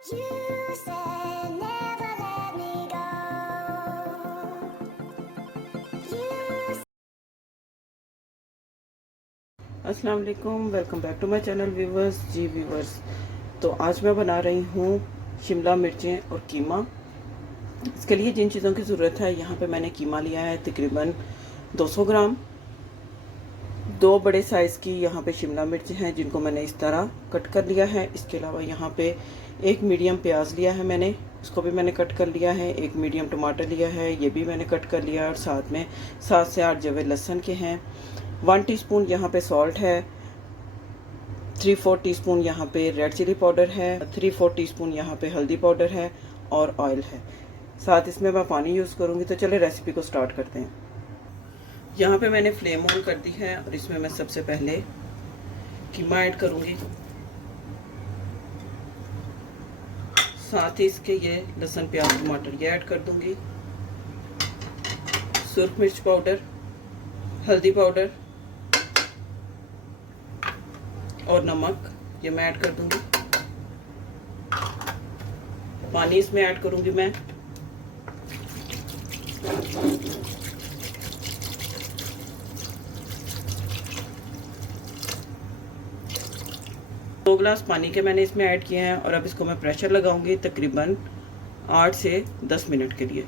You said never let me go. You अस्सलाम वालेकुम, welcome back to my channel viewers. जी viewers, तो आज मैं बना रही हूँ शिमला मिर्चें और कीमा। इसके लिए जिन चीज़ों की ज़रूरत है, यहाँ पे मैंने कीमा लिया है तकरीबन 200 ग्राम। दो बड़े साइज़ की यहाँ पे शिमला मिर्च हैं जिनको मैंने इस तरह कट कर लिया है। इसके अलावा यहाँ पे एक मीडियम प्याज लिया है मैंने, उसको भी मैंने कट कर लिया है। एक मीडियम टमाटर लिया है, ये भी मैंने कट कर लिया है। और साथ में 7 से 8 जवे लहसुन के हैं। 1 टीस्पून यहाँ पे सॉल्ट है। 3/4 टीस्पून यहाँ पे रेड चिली पाउडर है। 3/4 टीस्पून यहाँ पे हल्दी पाउडर है और ऑयल है। साथ इसमें मैं पानी यूज़ करूँगी। तो चले रेसिपी को स्टार्ट करते हैं। यहाँ पे मैंने फ्लेम ऑन कर दी है और इसमें मैं सबसे पहले कीमा ऐड करूँगी। साथ ही इसके ये लहसुन प्याज टमाटर ये ऐड कर दूँगी। सुरख मिर्च पाउडर, हल्दी पाउडर और नमक ये मैं ऐड कर दूँगी। पानी इसमें ऐड करूँगी मैं। दो गिलास पानी के मैंने इसमें ऐड किए हैं और अब इसको मैं प्रेशर लगाऊंगी तकरीबन 8 से 10 मिनट के लिए।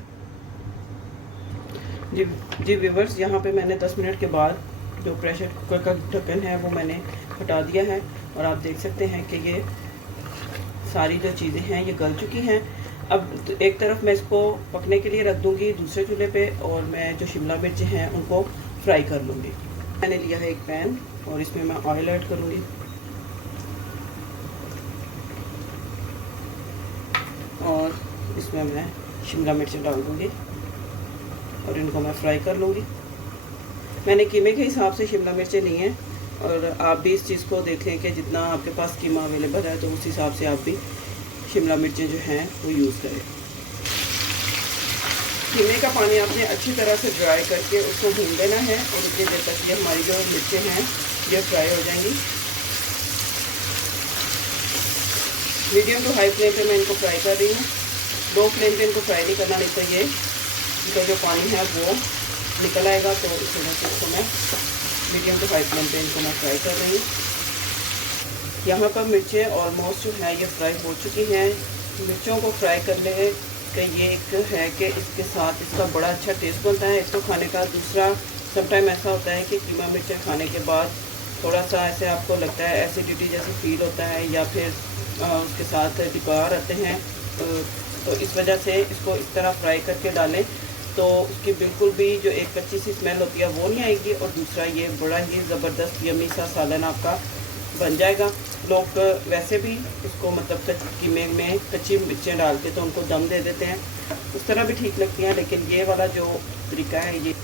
जी व्यूवर्स, यहाँ पे मैंने 10 मिनट के बाद जो प्रेशर कुकर का ढक्कन है वो मैंने हटा दिया है और आप देख सकते हैं कि ये सारी जो चीज़ें हैं ये गल चुकी हैं। अब एक तरफ मैं इसको पकने के लिए रख दूंगी दूसरे चूल्हे पे और मैं जो शिमला मिर्च हैं उनको फ्राई कर लूँगी। मैंने लिया है एक पैन और इसमें मैं ऑयल ऐड करूँगी और इसमें मैं शिमला मिर्च डाल दूँगी और इनको मैं फ्राई कर लूँगी। मैंने कीमे के हिसाब से शिमला मिर्चें ली हैं और आप भी इस चीज़ को देख लें कि जितना आपके पास कीमा अवेलेबल है तो उस हिसाब से आप भी शिमला मिर्चें जो हैं वो यूज़ करें। कीमे का पानी आपने अच्छी तरह से ड्राई करके उसको भून देना है और उतनी देर तक ये हमारी जो मिर्चें हैं ये फ्राई हो जाएंगी। मीडियम टू हाई फ्लेम पे मैं इनको फ्राई कर रही हूँ। लो फ्लेम पे इनको फ्राई नहीं करना, नहीं तो ये इनका जो पानी है वो निकल आएगा। तो इस वजह से इसको मैं मीडियम टू हाई फ्लेम पे इनको मैं फ्राई कर रही हूँ। यहाँ पर मिर्चें ऑलमोस्ट जो है ये फ्राई हो चुकी हैं। मिर्चों को फ्राई करने का ये एक है कि इसके साथ इसका बड़ा अच्छा टेस्ट बनता है इसको खाने का। दूसरा, समटाइम ऐसा होता है कि कीमा मिर्चें खाने के बाद थोड़ा सा ऐसे आपको लगता है एसिडिटी जैसे फील होता है या फिर उसके साथ डिकार आते हैं। तो इस वजह से इसको इस तरह फ्राई करके डालें तो उसकी बिल्कुल भी जो एक कच्ची सी स्मेल होती है वो नहीं आएगी। और दूसरा, ये बड़ा ही ज़बरदस्त यमी सा सालन आपका बन जाएगा। लोग वैसे भी इसको मतलब कीमे में कच्ची मिर्चें डाल के तो उनको दम दे देते हैं, उस तरह भी ठीक लगती हैं, लेकिन ये वाला जो तरीका है ये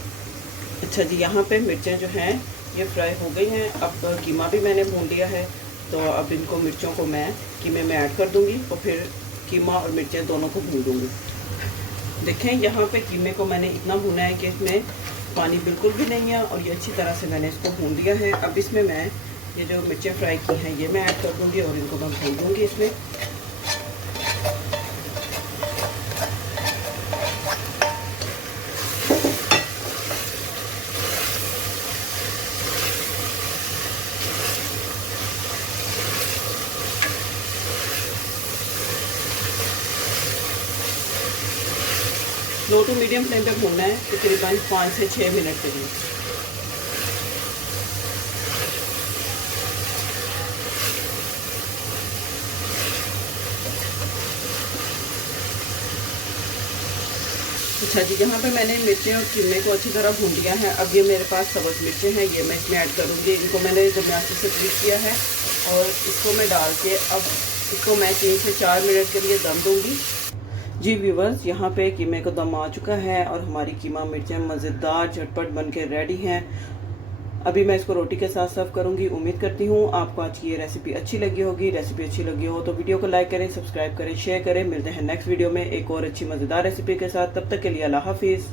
अच्छा जी। यहाँ पे मिर्चें जो हैं ये फ्राई हो गई हैं। अब कीमा भी मैंने भून लिया है तो अब इनको मिर्चों को मैं कीमे में ऐड कर दूँगी और फिर कीमा और मिर्चें दोनों को भून दूँगी। देखें, यहाँ पे कीमे को मैंने इतना भुना है कि इसमें पानी बिल्कुल भी नहीं है और ये अच्छी तरह से मैंने इसको भून दिया है। अब इसमें मैं ये जो मिर्चें फ्राई की हैं ये मैं ऐड कर दूँगी और इनको मैं भून दूँगी इसमें। लो टू मीडियम फ्लेम पे भूनना है तकरीबन 5 से 6 मिनट के लिए। अच्छा जी, यहाँ पे मैंने मिर्चें और कीमे को अच्छी तरह भून लिया है। अब ये मेरे पास सब्ज़ मिर्चें हैं, ये मैं इसमें ऐड करूँगी। इनको मैंने दरमियान से स्प्लिट किया है और इसको मैं डाल के अब इसको मैं 3 से 4 मिनट के लिए दम दूँगी। जी व्यूवर्स, यहाँ पे कीमे को दम आ चुका है और हमारी कीमा मिर्चें मज़ेदार झटपट बन के रेडी हैं। अभी मैं इसको रोटी के साथ सर्व करूँगी। उम्मीद करती हूँ आपको आज की ये रेसिपी अच्छी लगी होगी। रेसिपी अच्छी लगी हो तो वीडियो को लाइक करें, सब्सक्राइब करें, शेयर करें। मिलते हैं नेक्स्ट वीडियो में एक और अच्छी मज़ेदार रेसिपी के साथ। तब तक के लिए अल्लाह हाफिज़।